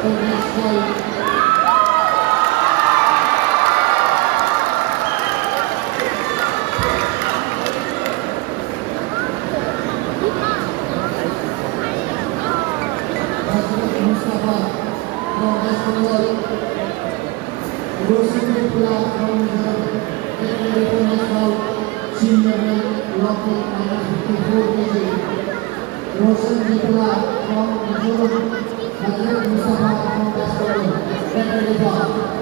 from next flight. Mustafa from Espanyol, Rosemary Pula from Technical National Senior Local -54 kg, Rosemary Pula from Majorong, Mustafa from Espanyol, Technical.